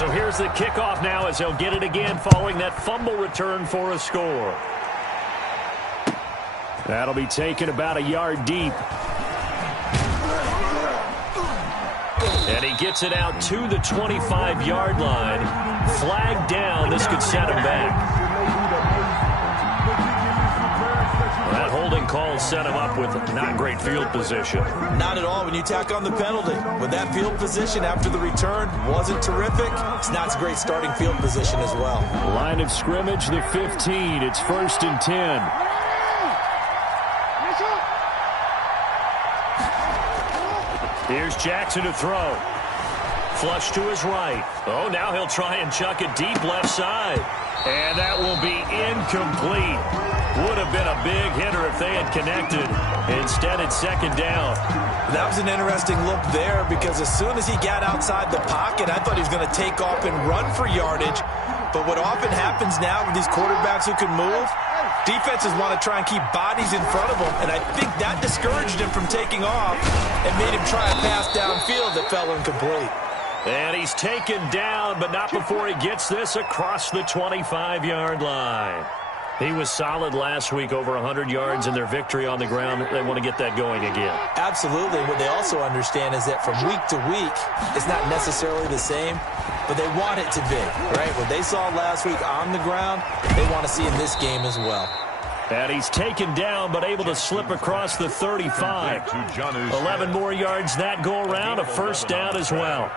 So here's the kickoff now as he'll get it again following that fumble return for a score. That'll be taken about a yard deep. And he gets it out to the 25-yard line. Flag down. This could set him back. That holding call set him up with not great field position. Not at all when you tack on the penalty. With that field position after the return wasn't terrific. It's not a great starting field position as well. Line of scrimmage, the 15. It's 1st and 10. Here's Jackson to throw. Flush to his right. Oh, now he'll try and chuck it deep left side. And that will be incomplete. Would have been a big hitter if they had connected. Instead, it's 2nd down. That was an interesting look there because as soon as he got outside the pocket, I thought he was going to take off and run for yardage. But what often happens now with these quarterbacks who can move, defenses want to try and keep bodies in front of them, and I think that discouraged him from taking off and made him try a pass downfield that fell incomplete. And he's taken down, but not before he gets this across the 25-yard line. He was solid last week, over 100 yards in their victory on the ground. They want to get that going again. Absolutely. What they also understand is that from week to week, it's not necessarily the same, but they want it to be, right? What they saw last week on the ground, they want to see in this game as well. And he's taken down, but able to slip across the 35. 11 more yards that go around, a 1st down as well.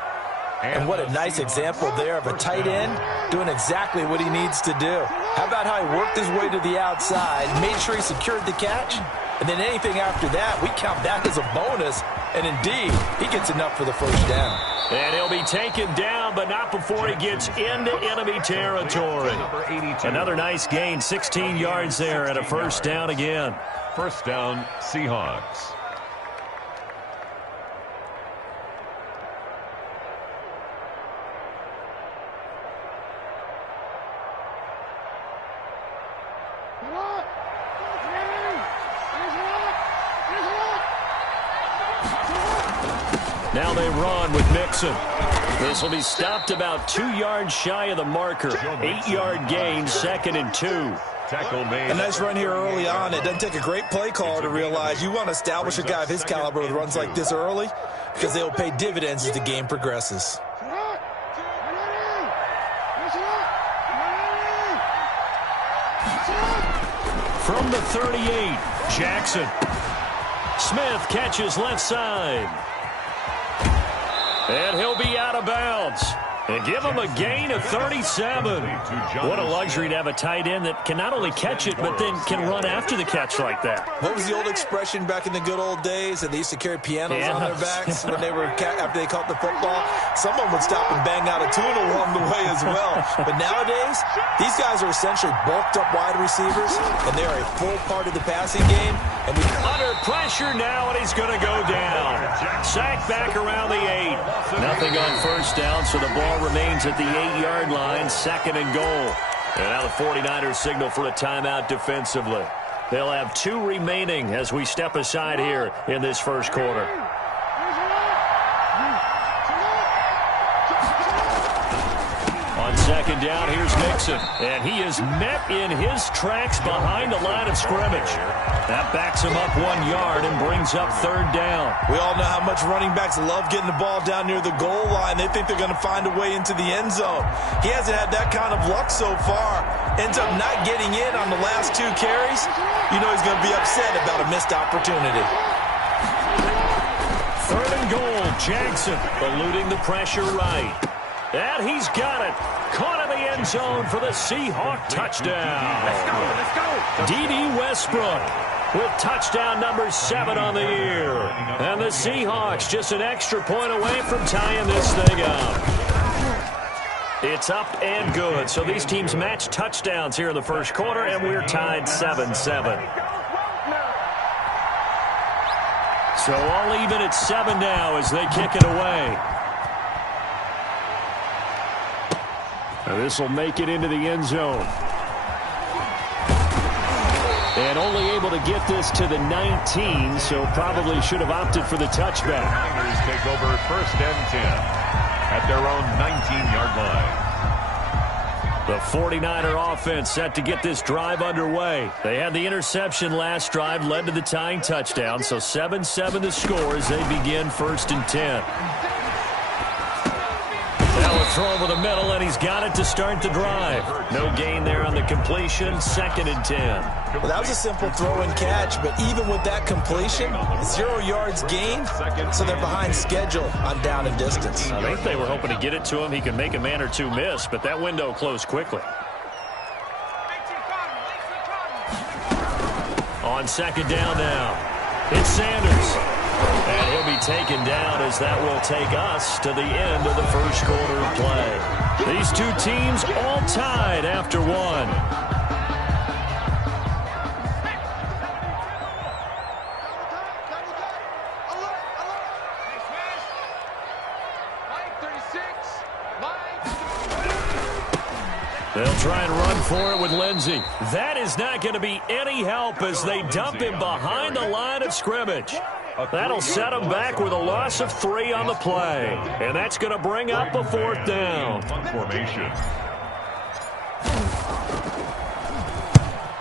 And what a nice example there of a tight end doing exactly what he needs to do. How about how he worked his way to the outside, made sure he secured the catch, and then anything after that, we count that as a bonus. And indeed, he gets enough for the 1st down. And he'll be taken down, but not before he gets into enemy territory. Another nice gain, 16 yards there, and a 1st down again. 1st down, Seahawks. Now they run with Mixon. This will be stopped about 2 yards shy of the marker. 8-yard gain, 2nd and 2. A nice run here early on. It doesn't take a great play caller to realize you want to establish a guy of his caliber with runs like this early because they will pay dividends as the game progresses. From the 38, Jackson. Smith catches left side. And he'll be out of bounds. And give him a gain of 37. What a luxury to have a tight end that can not only catch it, but then can run after the catch like that. What was the old expression back in the good old days? And they used to carry pianos on their backs when they were after they caught the football. Someone would stop and bang out a tune along the way as well. But nowadays, these guys are essentially bulked up wide receivers, and they are a full part of the passing game. And we under pressure now, and he's going to go down. Sacked back around the 8. Nothing on 1st down, so the ball remains at the 8-yard line, 2nd and goal. And now the 49ers signal for a timeout defensively. They'll have 2 remaining as we step aside here in this 1st quarter. On 2nd down, here's Mixon. And he is met in his tracks behind the line of scrimmage. That backs him up 1 yard and brings up 3rd down. We all know how much running backs love getting the ball down near the goal line. They think they're going to find a way into the end zone. He hasn't had that kind of luck so far. Ends up not getting in on the last 2 carries. You know he's going to be upset about a missed opportunity. 3rd and goal, Jackson eluding the pressure right. And he's got it. Caught in the end zone for the Seahawk touchdown. Let's go. D.D. Westbrook with touchdown number 7 on the year. And the Seahawks just an extra point away from tying this thing up. It's up and good. So these teams match touchdowns here in the 1st quarter, and we're tied 7-7. So all even at 7 now as they kick it away. Now this will make it into the end zone. And only able to get this to the 19, so probably should have opted for the touchback. Niners take over 1st and 10. at their own 19-yard line. The 49er offense set to get this drive underway. They had the interception last drive, led to the tying touchdown, so 7-7 the score as they begin 1st and 10. Now a throw over the middle, and he's got it to start the drive. No gain there on the completion, 2nd and 10. Well, that was a simple throw and catch, but even with that completion, 0 yards gained, so they're behind schedule on down and distance. I think they were hoping to get it to him. He could make a man or two miss, but that window closed quickly. On 2nd down now, it's Sanders. And he'll be taken down as that will take us to the end of the 1st quarter of play. These two teams all tied after one. They'll try and run for it with Lindsey. That is not going to be any help as they dump him behind the line of scrimmage. That'll set him back with a loss of 3 on the play. And that's going to bring up a 4th down. Formation.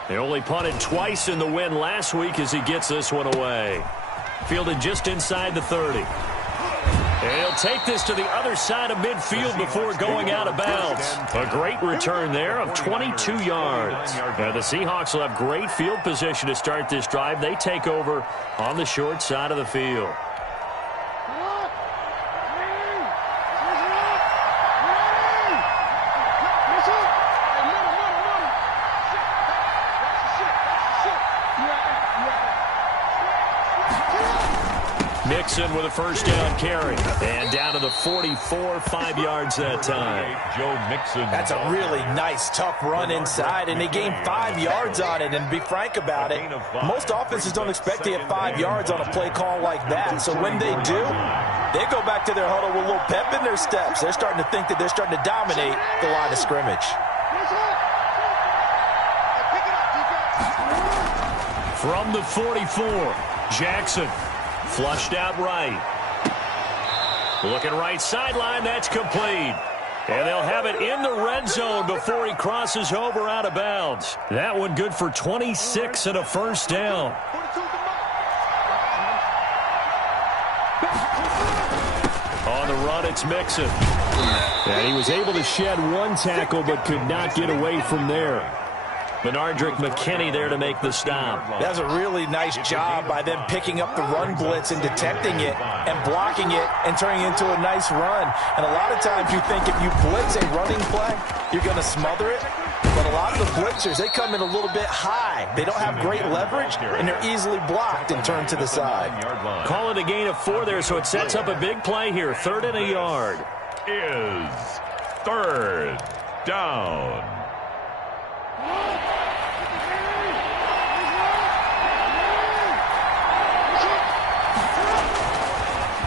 They only punted twice in the win last week as he gets this one away. Fielded just inside the 30. And he'll take this to the other side of midfield before going out of bounds. A great return there of 22 yards. Now the Seahawks will have great field position to start this drive. They take over on the short side of the field. Mixon with a 1st down carry. And down to the 44, 5 yards that time. Joe Mixon. That's a really nice, tough run inside, and they gained 5 yards on it. And to be frank about it, most offenses don't expect to get 5 yards on a play call like that. So when they do, they go back to their huddle with a little pep in their steps. They're starting to think that they're starting to dominate the line of scrimmage. From the 44, Jackson. Flushed out right. Looking right sideline, that's complete. And they'll have it in the red zone before he crosses over out of bounds. That one good for 26 and a 1st down. On the run, it's Mixon. And he was able to shed 1 tackle but could not get away from there. Benardrick McKinney there to make the stop. That's a really nice job by them picking up the run blitz and detecting it and blocking it and turning it into a nice run. And a lot of times you think if you blitz a running play, you're going to smother it. But a lot of the blitzers, they come in a little bit high. They don't have great leverage, and they're easily blocked and turned to the side. Call it a gain of 4 there, so it sets up a big play here. 3rd and a yard. Is 3rd down.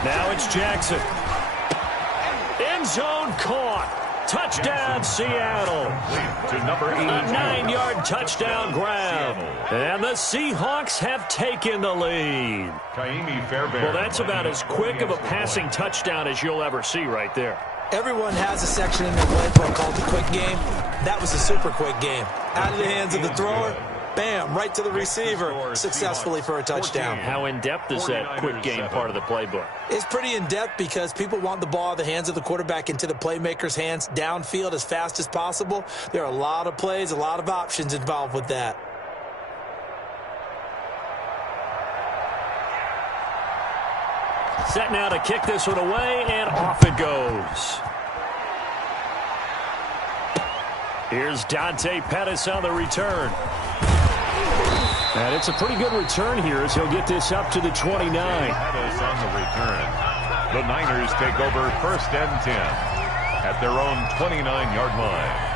Now it's Jackson. End zone caught. Touchdown, Seattle. To number 8. A 9-yard touchdown grab. And the Seahawks have taken the lead. Well, that's about as quick of a passing touchdown as you'll ever see right there. Everyone has a section in their playbook called the quick game. That was a super quick game. Out of the hands of the thrower. Bam, right to the receiver, successfully for a touchdown. How in-depth is that quick game part of the playbook? It's pretty in-depth because people want the ball out of the hands of the quarterback into the playmaker's hands downfield as fast as possible. There are a lot of plays, a lot of options involved with that. Set now to kick this one away, and off it goes. Here's Dante Pettis on the return. And it's a pretty good return here as he'll get this up to the 29. Pettis on the return. The Niners take over 1st and 10 at their own 29-yard line.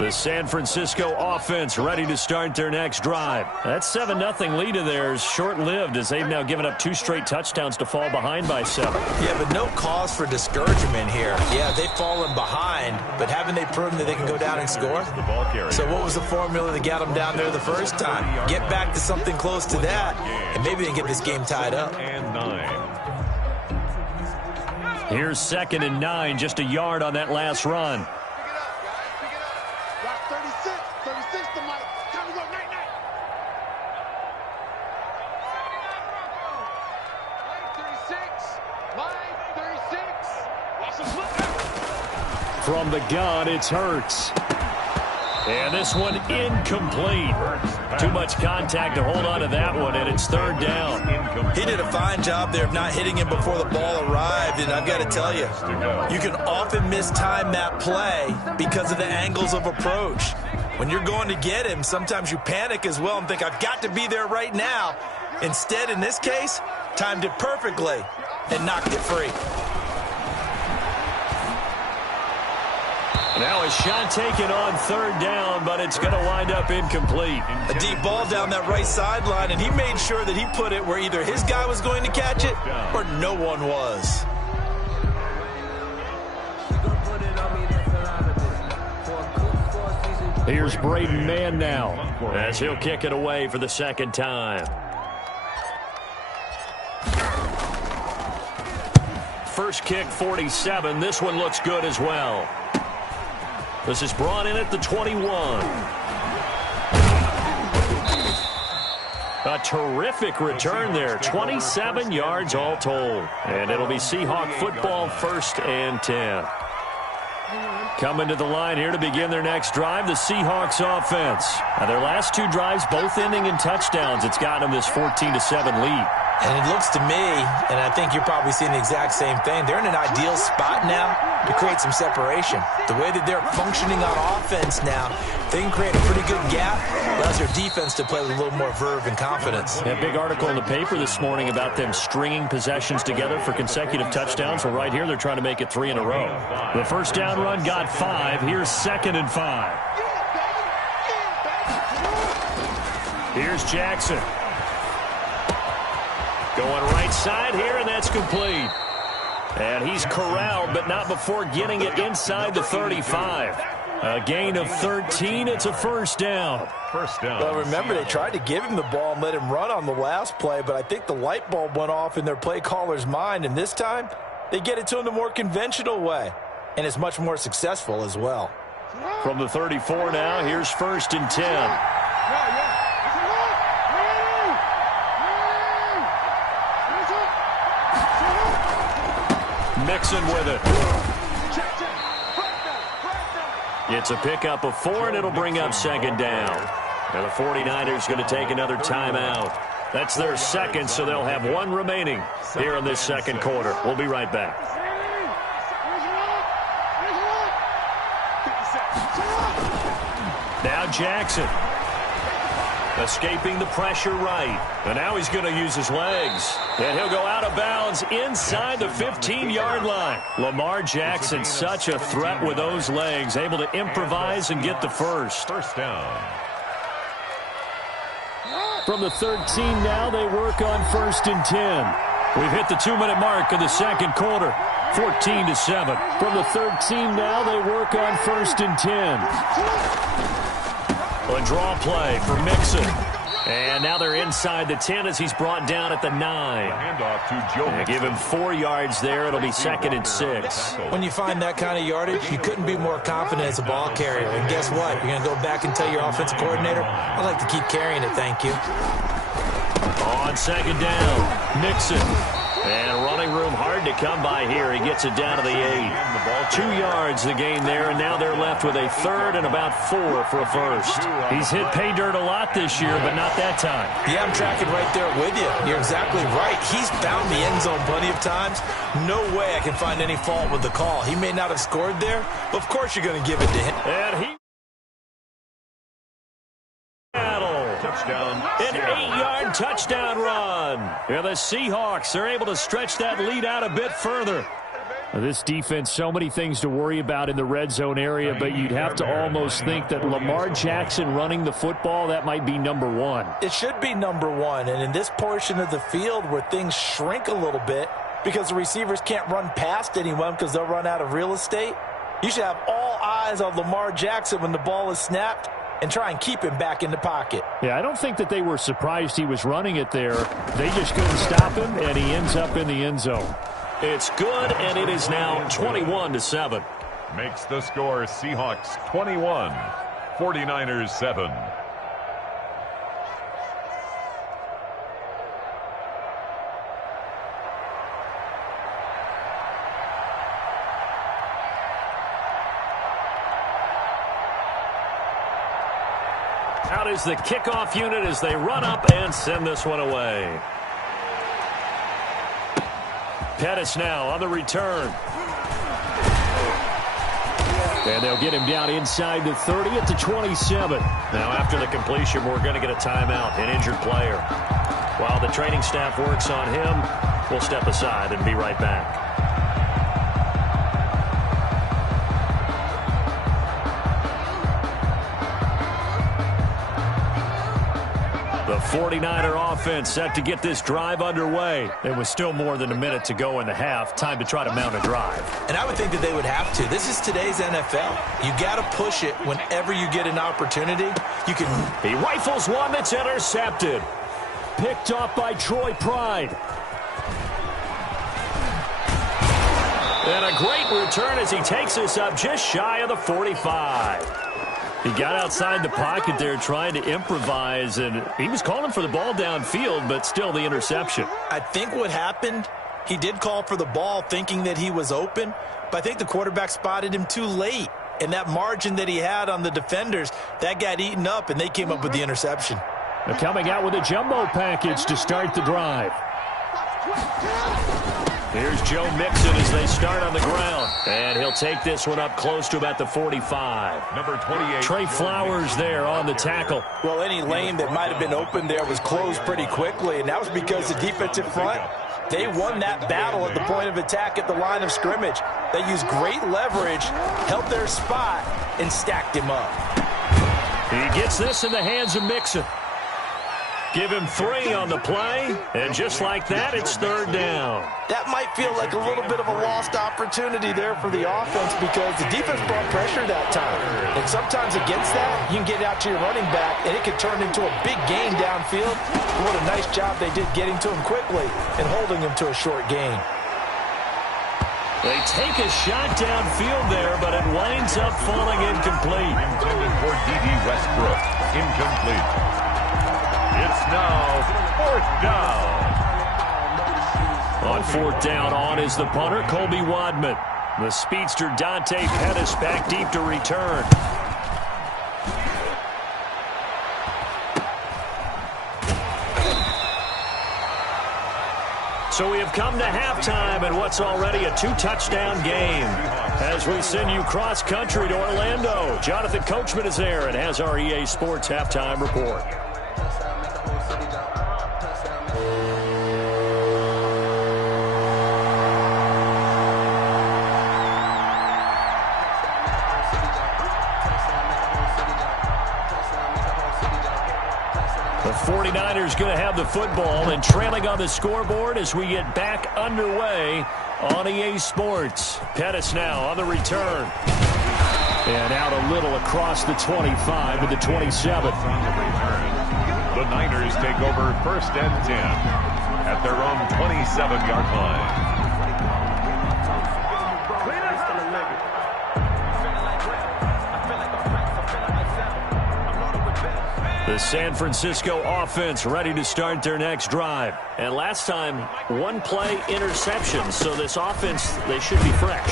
The San Francisco offense ready to start their next drive. That 7-0 lead of theirs short-lived as they've now given up 2 straight touchdowns to fall behind by 7. Yeah, but no cause for discouragement here. Yeah, they've fallen behind, but haven't they proven that they can go down and score? So what was the formula that got them down there the first time? Get back to something close to that, and maybe they can get this game tied up. And 9. Here's 2nd and 9, just a yard on that last run. From the gun, it's Hurts. And this one incomplete. Too much contact to hold on to that one, and it's 3rd down. He did a fine job there of not hitting him before the ball arrived, and I've got to tell you, you can often mistime that play because of the angles of approach. When you're going to get him, sometimes you panic as well and think, I've got to be there right now. Instead, in this case, timed it perfectly and knocked it free. Now a shot taken on 3rd down, but it's going to wind up incomplete. A deep ball down that right sideline, and he made sure that he put it where either his guy was going to catch it or no one was. Here's Braden Mann now as he'll kick it away for the 2nd time. First kick, 47. This one looks good as well. This is brought in at the 21. A terrific return there. 27 yards all told. And it'll be Seahawk football, 1st and 10. Coming to the line here to begin their next drive, the Seahawks offense. Now their last 2 drives, both ending in touchdowns. It's got them this 14-7 lead. And it looks to me, and I think you're probably seeing the exact same thing, they're in an ideal spot now to create some separation. The way that they're functioning on offense now, they can create a pretty good gap. Allows their defense to play with a little more verve and confidence. A big article in the paper this morning about them stringing possessions together for consecutive touchdowns. Well, right here, they're trying to make it 3 in a row. The first down run got 5. Here's 2nd and 5. Here's Jackson. Going right side here, and that's complete. And he's corralled, but not before getting it inside the 35. A gain of 13. It's a 1st down. Well, remember, they tried to give him the ball and let him run on the last play, but I think the light bulb went off in their play caller's mind, and this time they get it to him the more conventional way, and it's much more successful as well. From the 34 now, here's 1st and 10. Mixon with it. It's a pickup of 4, and it'll bring up 2nd down. Now the 49ers going to take another timeout. That's their 2nd, so they'll have 1 remaining here in this 2nd quarter. We'll be right back. Now Jackson. Escaping the pressure right. And now he's going to use his legs. And he'll go out of bounds inside the 15-yard line. Lamar Jackson, such a threat with those legs. Able to improvise and get the first. 1st down. From the 13 now, they work on 1st and 10. We've hit the 2-minute mark of the 2nd quarter. 14-7. From the 13 now, they work on 1st and 10. A draw play for Mixon. And now they're inside the 10 as he's brought down at the 9. Handoff to Joe. And give him 4 yards there. It'll be 2nd and 6. When you find that kind of yardage, you couldn't be more confident as a ball carrier. And guess what? You're going to go back and tell your offensive coordinator, I'd like to keep carrying it, thank you. On 2nd down, Mixon. And running room hard to come by here. He gets it down to the 8. 2 yards the gain there, and now they're left with a 3rd and about 4 for a first. He's hit pay dirt a lot this year, but not that time. Yeah, I'm tracking right there with you. You're exactly right. He's found the end zone plenty of times. No way I can find any fault with the call. He may not have scored there, but of course you're going to give it to him. And he... Touchdown. An 8-yard touchdown run. And the Seahawks are able to stretch that lead out a bit further. This defense, so many things to worry about in the red zone area, but you'd have to almost think that Lamar Jackson running the football, that might be number one. It should be number one, and in this portion of the field where things shrink a little bit because the receivers can't run past anyone because they'll run out of real estate, you should have all eyes on Lamar Jackson when the ball is snapped and try and keep him back in the pocket. Yeah, I don't think that they were surprised he was running it there. They just couldn't stop him, and he ends up in the end zone. It's good, and it is now 21-7. Makes the score Seahawks 21, 49ers 7. Out is the kickoff unit as they run up and send this one away. Pettis now on the return. And they'll get him down inside the 30 at the 27. Now after the completion, we're going to get a timeout, an injured player. While the training staff works on him, we'll step aside and be right back. The 49er offense set to get this drive underway. There was still more than a minute to go in the half. Time to try to mount a drive. And I would think that they would have to. This is today's NFL. You got to push it whenever you get an opportunity. You can. He rifles one that's intercepted. Picked off by Troy Pride. And a great return as he takes us up just shy of the 45. He got outside the pocket there trying to improvise, and he was calling for the ball downfield, but still the interception. I think what happened, he did call for the ball thinking that he was open, but I think the quarterback spotted him too late. And that margin that he had on the defenders, that got eaten up, and they came up with the interception. They're coming out with a jumbo package to start the drive. Here's Joe Mixon as they start on the ground. And he'll take this one up close to about the 45. Number 28. Trey Flowers there on the tackle. Well, any lane that might have been open there was closed pretty quickly, and that was because the defensive front, they won that battle at the point of attack at the line of scrimmage. They used great leverage, held their spot, and stacked him up. He gets this in the hands of Mixon. Give him 3 on the play, and just like that, it's third down. That might feel like a little bit of a lost opportunity there for the offense because the defense brought pressure that time. And sometimes against that, you can get out to your running back, and it can turn into a big gain downfield. What a nice job they did getting to him quickly and holding him to a short gain. They take a shot downfield there, but it winds up falling incomplete. Intended for D.D. Westbrook. Incomplete. It's now 4th down. On 4th down, on is the punter, Colby Wadman. The speedster Dante Pettis back deep to return. So we have come to halftime in what's already a 2-touchdown game. As we send you cross-country to Orlando, Jonathan Coachman is there and has our EA Sports halftime report. The 49ers going to have the football and trailing on the scoreboard as we get back underway on EA Sports. Pettis now on the return. And out a little across the 25 to the 27. The Niners take over 1st and 10 at their own 27-yard line. The San Francisco offense ready to start their next drive. And last time, 1-play interception. So this offense, they should be fresh.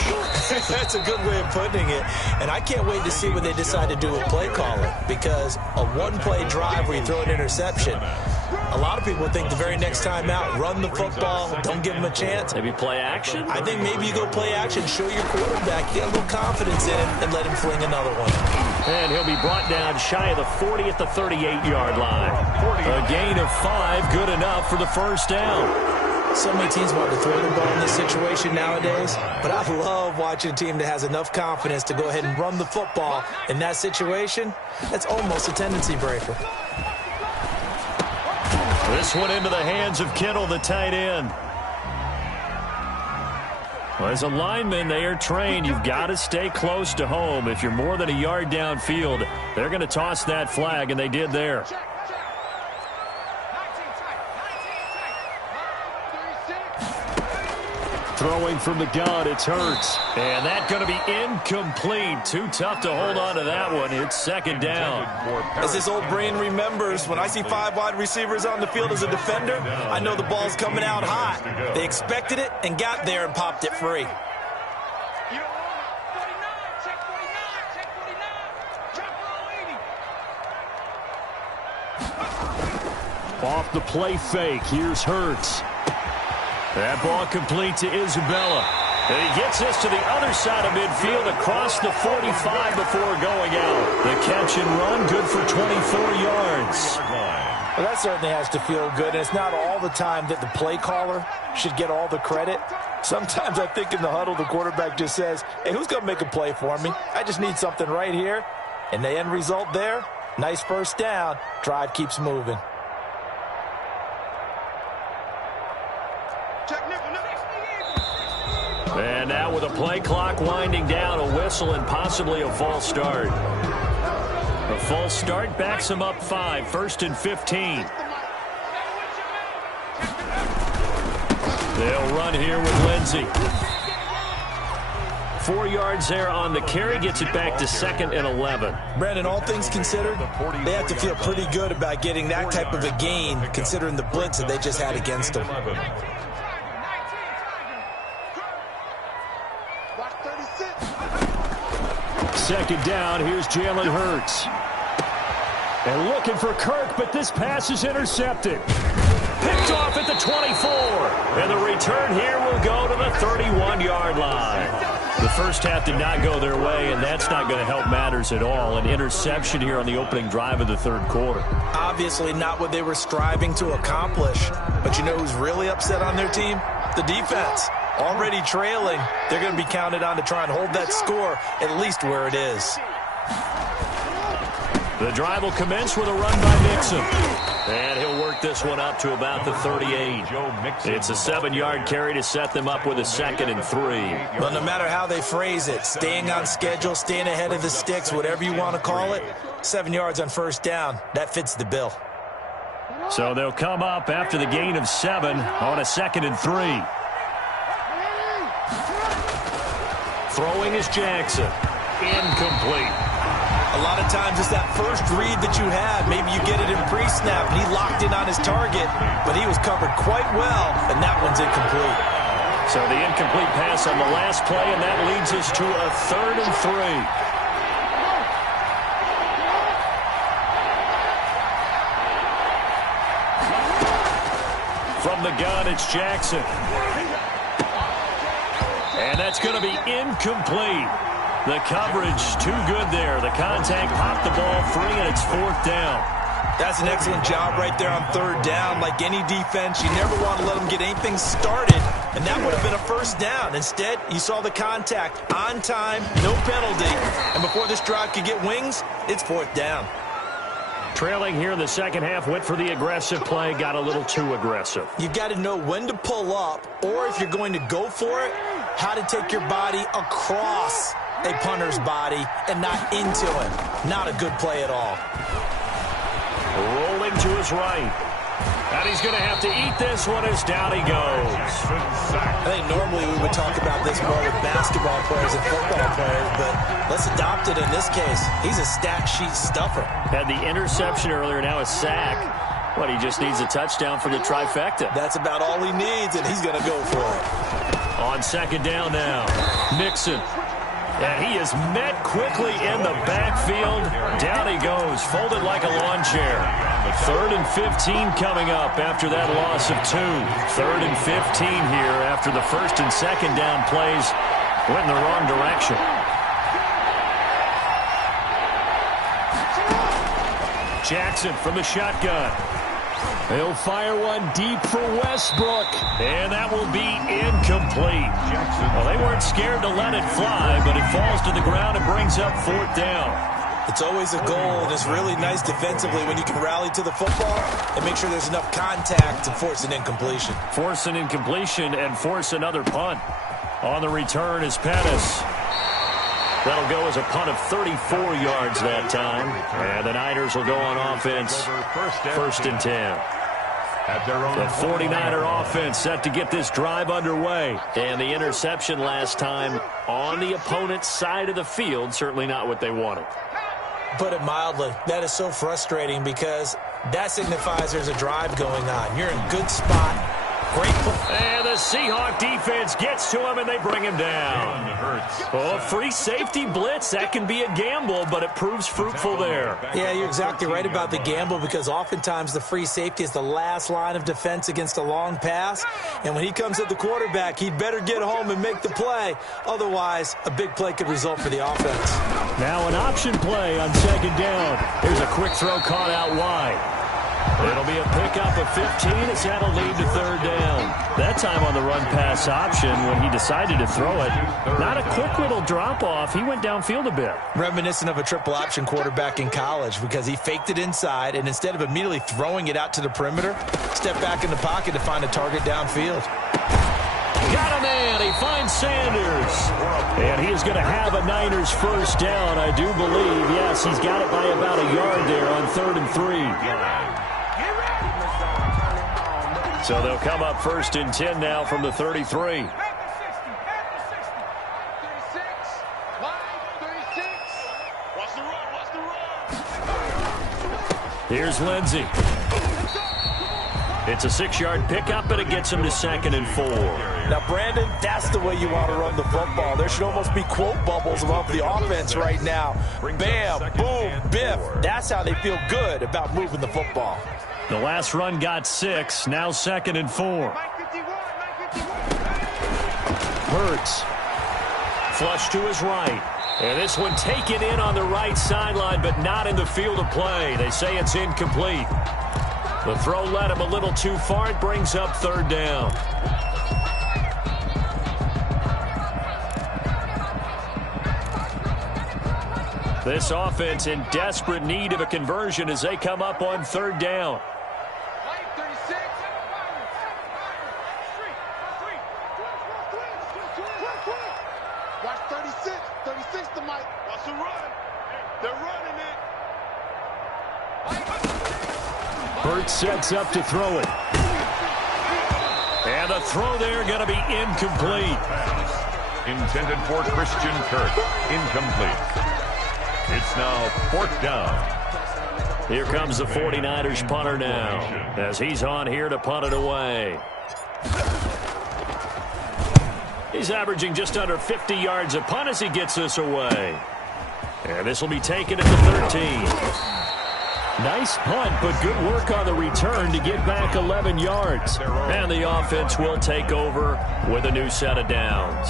That's a good way of putting it. And I can't wait to see what they decide to do with play calling. Because a 1-play drive where you throw an interception, a lot of people think the very next time out, run the football, don't give them a chance. Maybe play action? I think maybe you go play action, show your quarterback, get a little confidence in him, and let him fling another one. And he'll be brought down shy of the 40 at the 38-yard line. A gain of 5, good enough for the first down. So many teams want to throw the ball in this situation nowadays, but I love watching a team that has enough confidence to go ahead and run the football. In that situation, that's almost a tendency breaker. This one into the hands of Kittle, the tight end. Well, as a lineman, they are trained. You've got to stay close to home. If you're more than a yard downfield, they're going to toss that flag, and they did there. Throwing from the gun, it's Hurts. And that's going to be incomplete. Too tough to hold on to that one. It's second down. As this old brain remembers, when I see 5 wide receivers on the field as a defender, I know the ball's coming out hot. They expected it and got there and popped it free. Off the play fake, here's Hurts. That ball complete to Isabella. And he gets this to the other side of midfield across the 45 before going out. The catch and run, good for 24 yards. Well, that certainly has to feel good, and it's not all the time that the play caller should get all the credit. Sometimes I think in the huddle, the quarterback just says, hey, who's going to make a play for me? I just need something right here. And the end result there, nice first down. Drive keeps moving. And now with a play clock winding down, a whistle and possibly a false start. A false start backs him up 5, 1st and 15. They'll run here with Lindsey. 4 yards there on the carry, gets it back to 2nd and 11. Brandon, all things considered, they have to feel pretty good about getting that type of a gain, considering the blitz that they just had against them. Second down, here's Jalen Hurts. And looking for Kirk, but this pass is intercepted. Picked off at the 24. And the return here will go to the 31-yard line. The first half did not go their way, and that's not going to help matters at all. An interception here on the opening drive of the third quarter. Obviously not what they were striving to accomplish. But you know who's really upset on their team? The defense. Already trailing, they're going to be counted on to try and hold that score at least where it is. The drive will commence with a run by Mixon. And he'll work this one up to about the 38. It's a 7-yard carry to set them up with a 2nd and 3. Well, no matter how they phrase it, staying on schedule, staying ahead of the sticks, whatever you want to call it, 7 yards on first down, that fits the bill. So they'll come up after the gain of 7 on a 2nd and 3. Throwing is Jackson. Incomplete. A lot of times it's that first read that you have. Maybe you get it in pre-snap, and he locked in on his target, but he was covered quite well, and that one's incomplete. So the incomplete pass on the last play, and that leads us to a 3rd and 3. From the gun, it's Jackson. And that's going to be incomplete. The coverage too good there. The contact popped the ball free, and it's 4th down. That's an excellent job right there on 3rd down. Like any defense, you never want to let them get anything started, and that would have been a first down. Instead, you saw the contact on time, no penalty, and before this drive could get wings, it's 4th down. Trailing here in the second half, went for the aggressive play, got a little too aggressive. You've got to know when to pull up, or if you're going to go for it, how to take your body across a punter's body and not into him. Not a good play at all. Rolling to his right. And he's going to have to eat this one as down he goes. I think normally we would talk about this more with basketball players and football players, but let's adopt it in this case. He's a stat sheet stuffer. Had the interception earlier, now a sack. What, he just needs a touchdown for the trifecta. That's about all he needs, and he's going to go for it. On 2nd down now, Mixon. And he is met quickly in the backfield. Down he goes, folded like a lawn chair. 3rd and 15 coming up after that loss of 2. 3rd and 15 here after the 1st and 2nd down plays went in the wrong direction. Jackson from the shotgun. He'll fire one deep for Westbrook. And that will be incomplete. Well, they weren't scared to let it fly, but it falls to the ground and brings up 4th down. It's always a goal, and it's really nice defensively when you can rally to the football and make sure there's enough contact to force an incompletion. Force an incompletion and force another punt. On the return is Pettis. That'll go as a punt of 34 yards that time. And the Niners will go on offense, 1st and 10. The 49er offense set to get this drive underway. And the interception last time on the opponent's side of the field, certainly not what they wanted. Put it mildly, that is so frustrating because that signifies there's a drive going on. You're in good spot. Great play. And the Seahawk defense gets to him, and they bring him down. Oh, free safety blitz. That can be a gamble, but it proves fruitful there. Yeah, you're exactly right about the gamble because oftentimes the free safety is the last line of defense against a long pass. And when he comes at the quarterback, he'd better get home and make the play. Otherwise, a big play could result for the offense. Now an option play on 2nd down. Here's a quick throw caught out wide. It'll be a pickup of 15. It's had a lead to 3rd down. That time on the run-pass option when he decided to throw it. Not a quick little drop-off. He went downfield a bit. Reminiscent of a triple option quarterback in college because he faked it inside, and instead of immediately throwing it out to the perimeter, stepped back in the pocket to find a target downfield. Got a man. He finds Sanders. And he is going to have a Niners 1st down, I do believe. Yes, he's got it by about a yard there on 3rd and 3. So they'll come up 1st and 10 now from the 33. Here's Lindsey. It's a 6-yard pickup, and it gets him to 2nd and 4. Now, Brandon, that's the way you want to run the football. There should almost be quote bubbles above the offense right now. Bam, boom, biff. That's how they feel good about moving the football. The last run got 6, now 2nd and 4. Hurts. Flush to his right. And this one taken in on the right sideline, but not in the field of play. They say it's incomplete. The throw led him a little too far. It brings up 3rd down. This offense in desperate need of a conversion as they come up on 3rd down. Watch 36. 36 to Mike. Watch the run. They're running it. Hurts sets up to throw it. And the throw there going to be incomplete. Intended for Christian Kirk. Incomplete. It's now 4th down. Here comes the 49ers punter now as he's on here to punt it away. He's averaging just under 50 yards a punt as he gets this away. And this will be taken at the 13. Nice punt, but good work on the return to get back 11 yards. And the offense will take over with a new set of downs.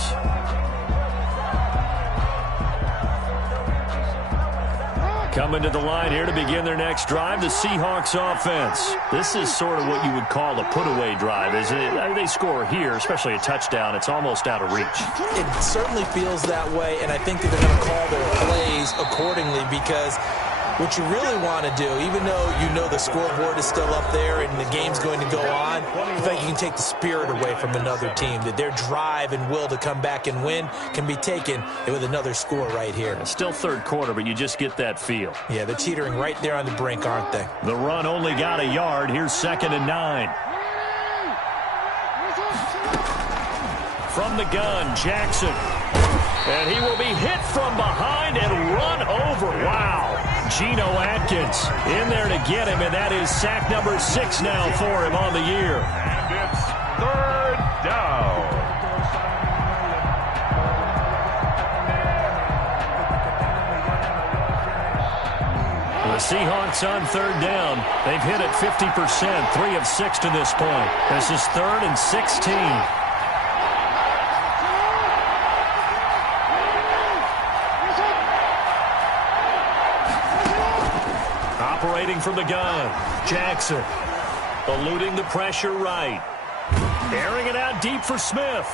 Coming to the line here to begin their next drive, the Seahawks offense. This is sort of what you would call a put-away drive, isn't it? They score here, especially a touchdown. It's almost out of reach. It certainly feels that way, and I think that they're going to call their plays accordingly because what you really want to do, even though you know the scoreboard is still up there and the game's going to go on, I think you can take the spirit away from another team, that their drive and will to come back and win can be taken with another score right here. It's still 3rd quarter, but you just get that feel. Yeah, they're teetering right there on the brink, aren't they? The run only got a yard. Here's 2nd and 9. From the gun, Jackson. And he will be hit from behind and run over. Wow. Geno Atkins in there to get him, and that is sack number 6 now for him on the year. And it's 3rd down. The Seahawks on 3rd down. They've hit it 50%, 3 of 6 to this point. This is 3rd and 16. Operating from the gun, Jackson. Eluding the pressure right. Airing it out deep for Smith.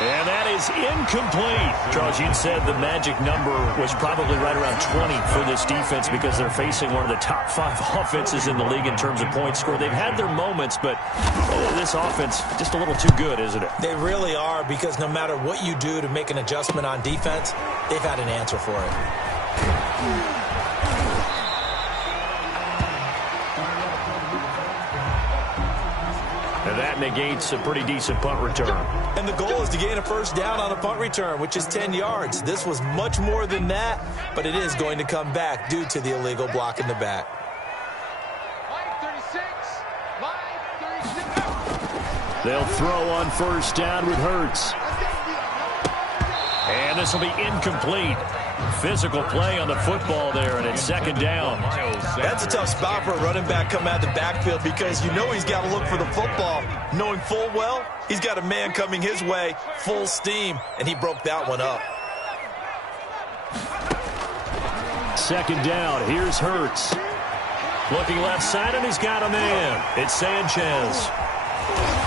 And that is incomplete. Charles, you said the magic number was probably right around 20 for this defense because they're facing one of the top 5 offenses in the league in terms of points scored. They've had their moments, but this offense just a little too good, isn't it? They really are, because no matter what you do to make an adjustment on defense, they've had an answer for it. And that negates a pretty decent punt return. And the goal is to gain a first down on a punt return, which is 10 yards. This was much more than that, but it is going to come back due to the illegal block in the back. They'll throw on first down with Hurts. And this will be incomplete. Physical play on the football there, and it's second down. That's a tough spot for a running back coming out of the backfield, because you know he's got to look for the football, knowing full well he's got a man coming his way full steam, and he broke that one up. Second down. Here's Hurts. Looking left side, and he's got a man. It's Sanchez.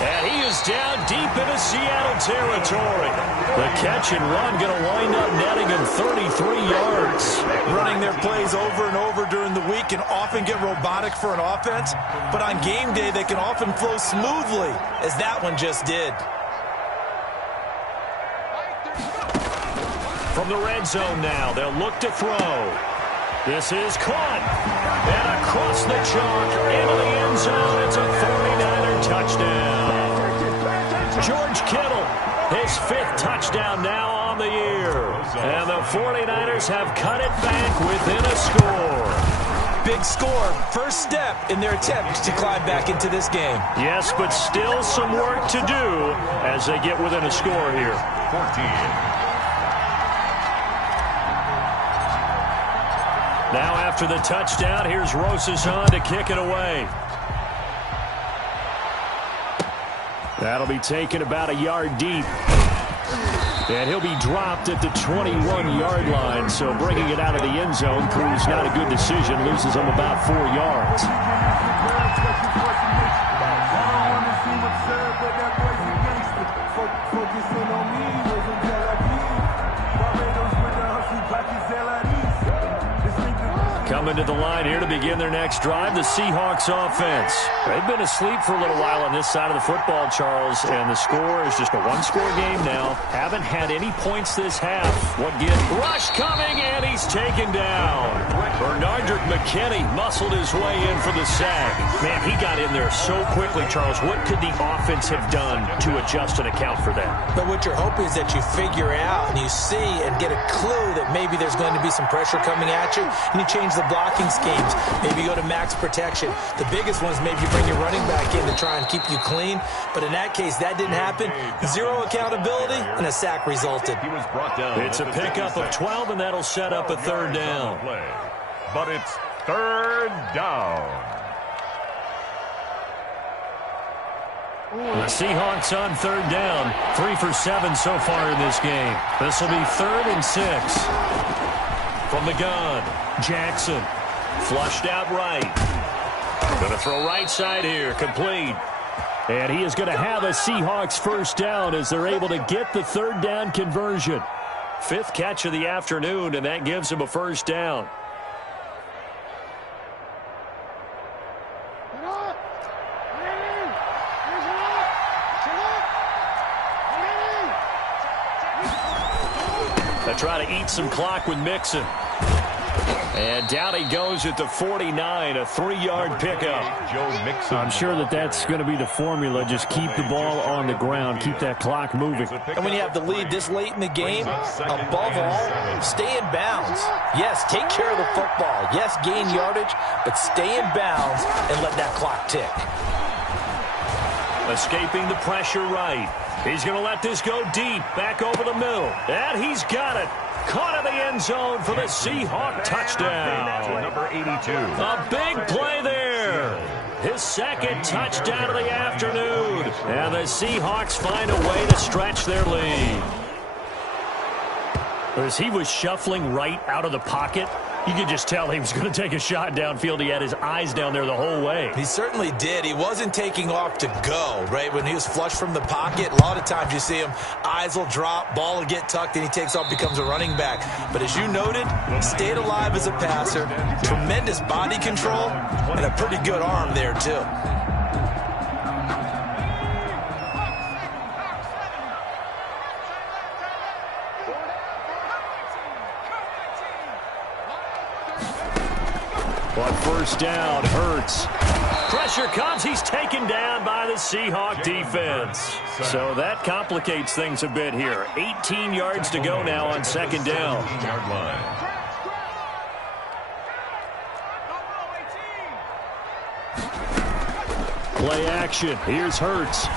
And he is down deep into Seattle territory. The catch and run going to wind up netting him 33 yards. Running their plays over and over during the week can often get robotic for an offense, but on game day they can often flow smoothly, as that one just did. From the red zone now, they'll look to throw. This is caught. And across the chalk into the end zone. It's a 49er touchdown. George Kittle, his 5th touchdown now on the year. And the 49ers have cut it back within a score. Big score. First step in their attempt to climb back into this game. Yes, but still some work to do as they get within a score here. 14. Now after the touchdown, here's Rosas on to kick it away. That'll be taken about a yard deep. And he'll be dropped at the 21-yard line. So bringing it out of the end zone proves not a good decision. Loses him about 4 yards. Coming to the line here to begin their next drive, the Seahawks offense. They've been asleep for a little while on this side of the football, Charles, and the score is just a one-score game now. Haven't had any points this half. What gives? Rush coming, and he's taken down. Bernardrick McKinney muscled his way in for the sack. Man, he got in there so quickly, Charles. What could the offense have done to adjust and account for that? But what you're hoping is that you figure out and you see and get a clue that maybe there's going to be some pressure coming at you, and you change the blocking schemes. Maybe you go to max protection. The biggest one's maybe you bring your running back in to try and keep you clean. But in that case, that didn't happen. Zero accountability, and a sack resulted. He was brought down. It's a pickup of 12, and that'll set up a third down. But it's third down. The Seahawks on third down. 3 for 7 so far in this game. This will be 3rd and 6. From the gun, Jackson. Flushed out right. Going to throw right side here. Complete. And he is going to have a Seahawks first down as they're able to get the third down conversion. 5th catch of the afternoon, and that gives him a first down. They try to eat some clock with Mixon. And down he goes at the 49, a 3-yard pickup. Joe Mixon. I'm sure that that's going to be the formula. Just keep the ball on the ground, keep that clock moving. And when you have the lead this late in the game, above all, stay in bounds. Yes, take care of the football. Yes, gain yardage, but stay in bounds and let that clock tick. Escaping the pressure right. He's going to let this go deep, back over the middle. And he's got it. Caught in the end zone for the Seahawk touchdown. Number 82. A big play there. His 2nd touchdown of the afternoon. And the Seahawks find a way to stretch their lead. As he was shuffling right out of the pocket, You could just tell he was going to take a shot downfield. He had his eyes down there the whole way. He certainly did. He wasn't taking off to go, right? When he was flush from the pocket, a lot of times you see him, eyes will drop, ball will get tucked, and he takes off, becomes a running back. But as you noted, stayed alive as a passer, tremendous body control, and a pretty good arm there, too. On first down, Hurts. Pressure comes. He's taken down by the Seahawk defense. So that complicates things a bit here. 18 yards to go now on second down. Play action. Here's Hurts.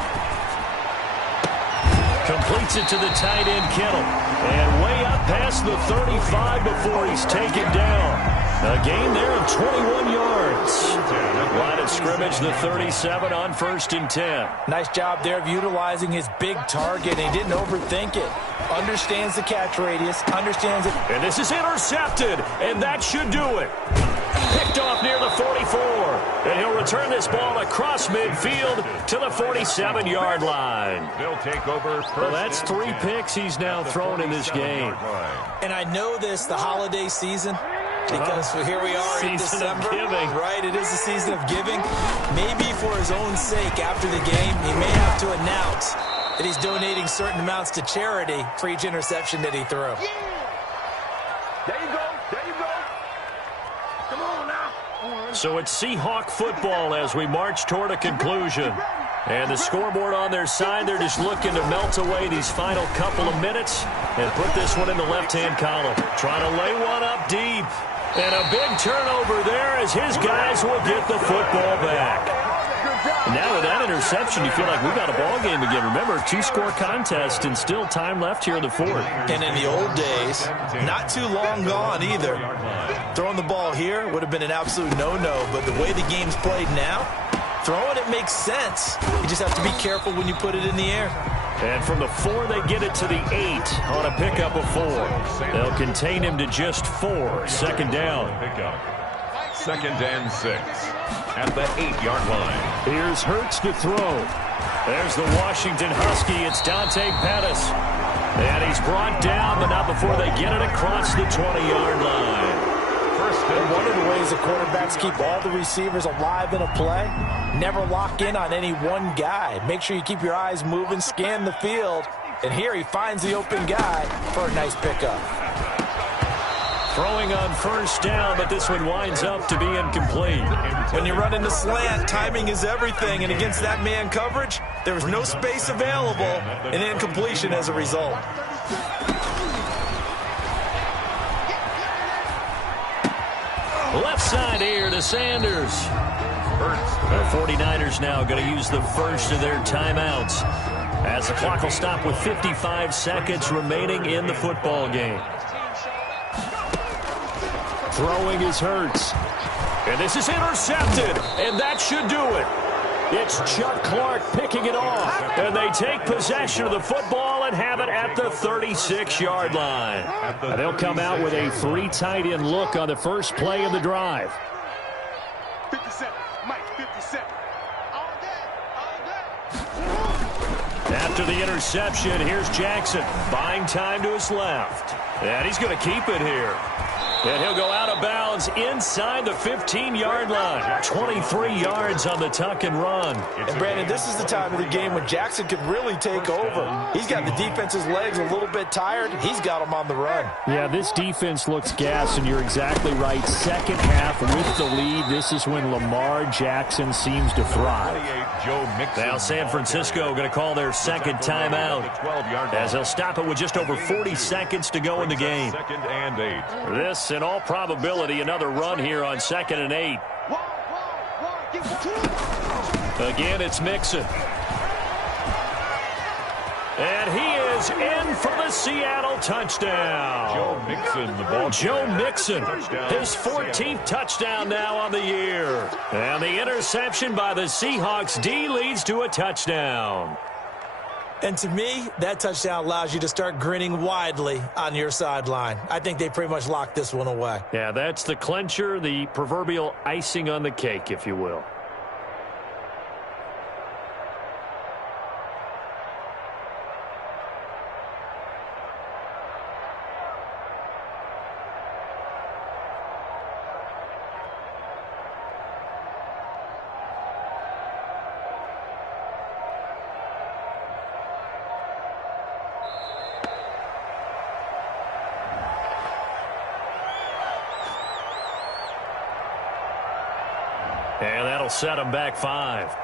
Completes it to the tight end, Kittle. And way up past the 35 before he's taken down. A gain there of 21 yards. Line of scrimmage, the 37 on first and 10. Nice job there of utilizing his big target. He didn't overthink it. Understands the catch radius. Understands it. And this is intercepted. And that should do it. Picked off near the 44. And he'll return this ball across midfield to the 47-yard line. They'll take over. Well, that's 3 picks he's now thrown in this game. And I know this, the holiday season, because here we are in December, right? It is the season of giving. Maybe for his own sake, after the game, he may have to announce that he's donating certain amounts to charity for each interception that he threw. There you go. There you go. Come on now. So it's Seahawk football as we march toward a conclusion. And the scoreboard on their side, they're just looking to melt away these final couple of minutes and put this one in the left-hand column. Trying to lay one up deep. And a big turnover there as his guys will get the football back. Now with that interception, you feel like we got a ball game again. Remember, 2-score contest and still time left here in the fourth. And in the old days, not too long gone either. Throwing the ball here would have been an absolute no-no, but the way the game's played now, throwing it makes sense. You just have to be careful when you put it in the air. And from the 4, they get it to the 8 on a pickup of 4. They'll contain him to just 4. Second down. Second and 6 at the 8-yard line. Here's Hurts to throw. There's the Washington Husky. It's Dante Pettis. And he's brought down, but not before they get it across the 20-yard line. And one of the ways the quarterbacks keep all the receivers alive in a play, never lock in on any one guy. Make sure you keep your eyes moving, scan the field. And here he finds the open guy for a nice pickup. Throwing on first down, but this one winds up to be incomplete. When you run in the slant, timing is everything. And against that man coverage, there was no space available, and incompletion as a result. Left side here to Sanders. The 49ers now going to use the first of their timeouts as the clock will stop with 55 seconds remaining in the football game. Throwing is Hurts. And this is intercepted, and that should do it. It's Chuck Clark picking it off, and they take possession of the football and have it at the 36-yard line. And they'll come out with a 3 tight end look on the first play of the drive. 57, Mike, 57. All day, After the interception, here's Jackson, buying time to his left. And he's going to keep it here. And he'll go out of bounds inside the 15-yard line. 23 yards on the tuck and run. And, Brandon, this is the time of the game when Jackson could really take over. He's got the defense's legs a little bit tired. He's got them on the run. Yeah, this defense looks gassed, and you're exactly right. Second half with the lead, this is when Lamar Jackson seems to thrive. Now San Francisco going to call their second timeout as they'll stop it with just over 40 seconds to go in the game. Second and 8. This, in all probability, another run here on second and 8. Again, it's Mixon. And he is in for the Seattle touchdown. Joe Mixon, the ball. Joe Mixon, his 14th touchdown now on the year. And the interception by the Seahawks D leads to a touchdown. And to me, that touchdown allows you to start grinning widely on your sideline. I think they pretty much locked this one away. Yeah, that's the clincher, the proverbial icing on the cake, if you will. And that'll set them back 5.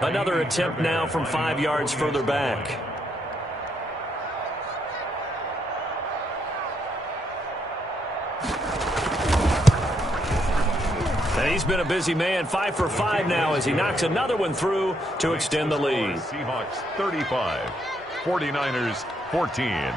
Another attempt now from 5 yards further back. And he's been a busy man, 5 for 5 now as he knocks another one through to extend the lead. Seahawks 35, 49ers 14.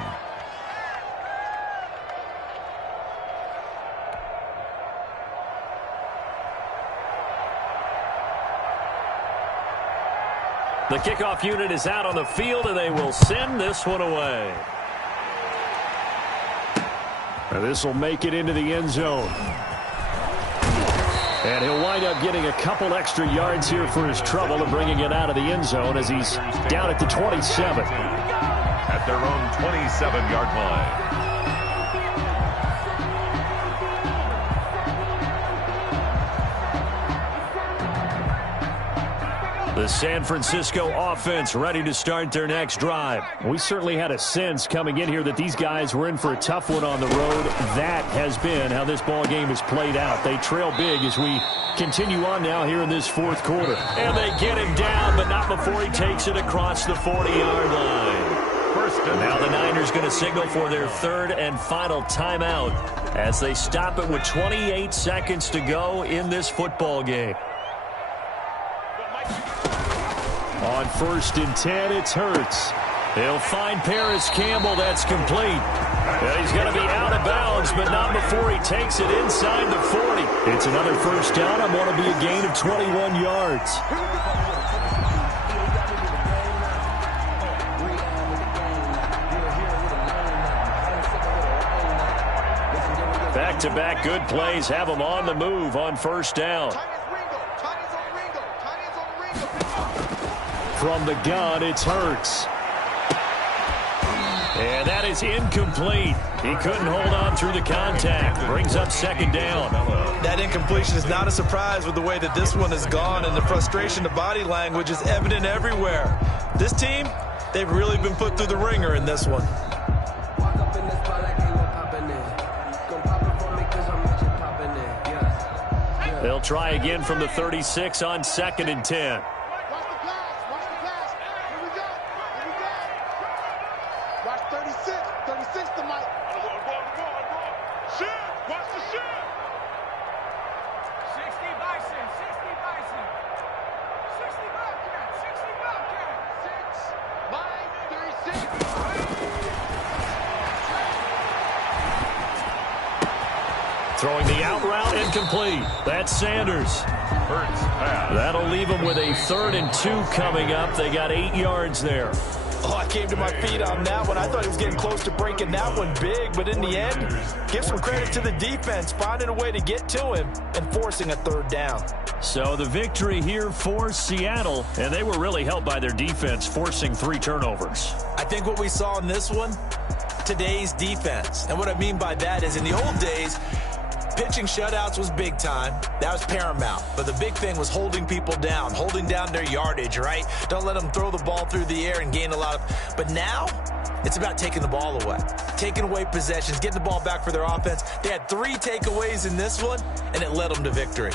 The kickoff unit is out on the field, and they will send this one away. And this will make it into the end zone. And he'll wind up getting a couple extra yards here for his trouble and bringing it out of the end zone as he's down at the 27. At their own 27-yard line. The San Francisco offense ready to start their next drive. We certainly had a sense coming in here that these guys were in for a tough one on the road. That has been how this ball game has played out. They trail big as we continue on now here in this fourth quarter. And they get him down, but not before he takes it across the 40-yard line. Now the Niners going to signal for their third and final timeout as they stop it with 28 seconds to go in this football game. On 1st and 10, it's Hurts. He'll find Paris Campbell. That's complete. And he's going to be out of bounds, but not before he takes it inside the 40. It's another first down. I'm going to be a gain of 21 yards. Back-to-back good plays have them on the move on first down. From the gun, it's Hurts. And that is incomplete. He couldn't hold on through the contact. Brings up second down. That incompletion is not a surprise with the way that this one has gone, and the frustration, the body language is evident everywhere. This team, they've really been put through the ringer in this one. They'll try again from the 36 on 2nd and 10. Throwing the out route, incomplete. That's Sanders. That'll leave them with a 3rd and 2 coming up. They got 8 yards there. Oh, I came to my feet on that one. I thought he was getting close to breaking that one big, but in the end, give some credit to the defense, finding a way to get to him and forcing a 3rd down. So the victory here for Seattle, and they were really helped by their defense, forcing 3 turnovers. I think what we saw in this one, today's defense. And what I mean by that is in the old days, pitching shutouts was big time. That was paramount. But the big thing was holding people down, holding down their yardage, right? Don't let them throw the ball through the air and gain a lot of... But now, it's about taking the ball away. Taking away possessions, getting the ball back for their offense. They had 3 takeaways in this one, and it led them to victory.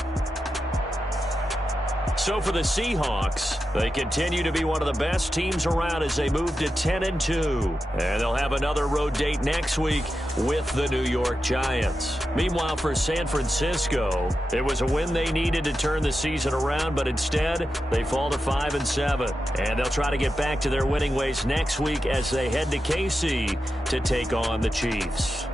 So for the Seahawks, they continue to be one of the best teams around as they move to 10-2. And they'll have another road date next week with the New York Giants. Meanwhile, for San Francisco, it was a win they needed to turn the season around, but instead, they fall to 5-7. And they'll try to get back to their winning ways next week as they head to KC to take on the Chiefs.